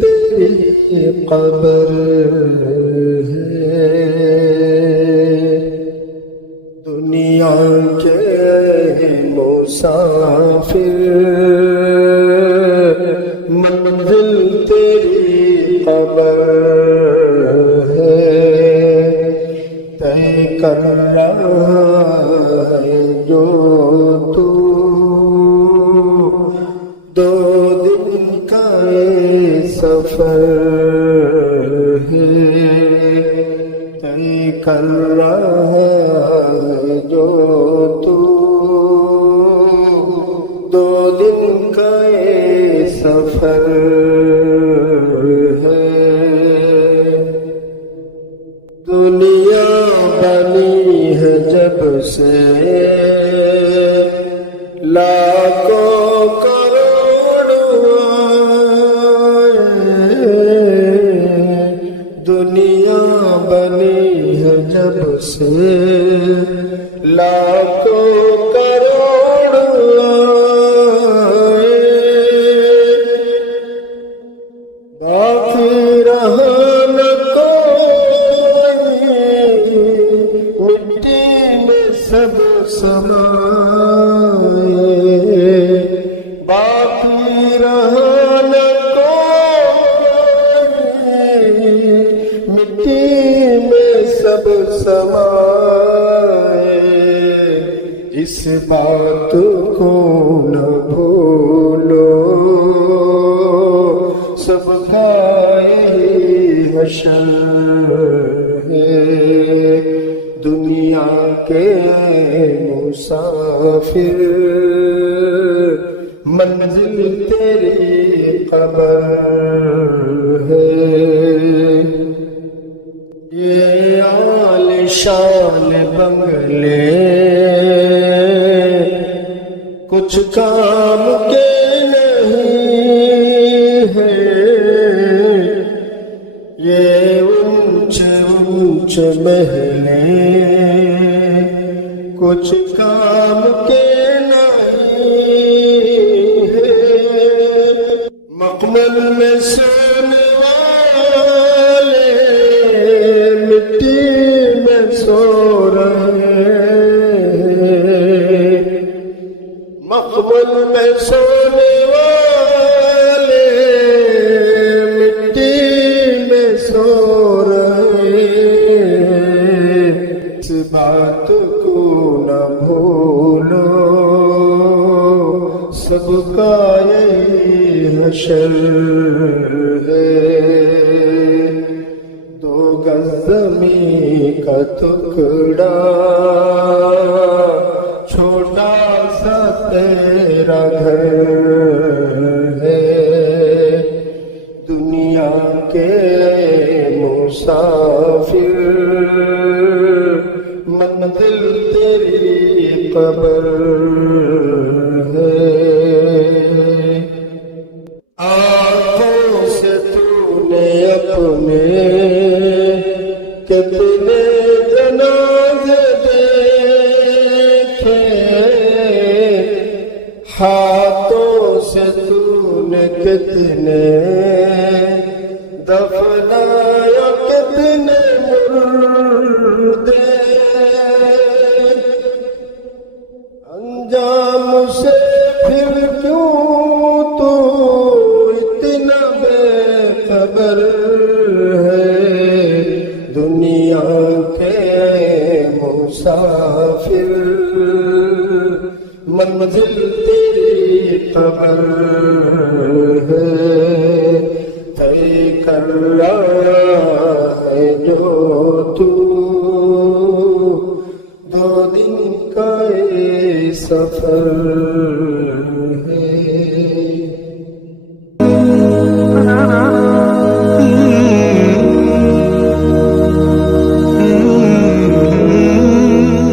تیری قبر ہے، دنیا کے مسافر منزل تیری قبر ہے، طے کر رہا ہے جو تو دو دن کا سفر ہے، طے کر رہا ہے جو تو دو دن کا سفر ہے، دنیا بنی ہے جب سے لاکھوں کروڑوں دنیا بنی ہے جب سے لاکھوں باقی رہا نہ کوئی، مٹی میں سب سمائے، باقی رہا نہ کوئی، مٹی میں سب سمائے، اس بات کو نہ بھولو سب کا یہی حشر ہے، دنیا کے مسافر منزل تیری قبر ہے، یہ عالیشان بنگلے کچھ کام کے یہ اونچ اونچ محلیں کچھ کام کے نہیں ہے، مخمل میں سونے والے مٹی میں سو رہے ہیں، مخمل میں سونے والے سو رہے، اس بات کو نہ بھولو سب کا یہی حشر ہے، دو گز زمین کا ٹکڑا چھوٹا سا تیرا گھر ہے، دنیا کے مسافر منزل تیری قبر ہے، آنکھوں سے تو نے اپنے کتنے جنازے دیکھے، ہاتھوں سے تو نے کتنے دفنایا، کتنے مردے، انجام سے پھر کیوں تو اتنا بے خبر ہے، دنیا کے مسافر منزل تیری قبر ہے، طے کر رہا ہے جو تو دو دن کا سفر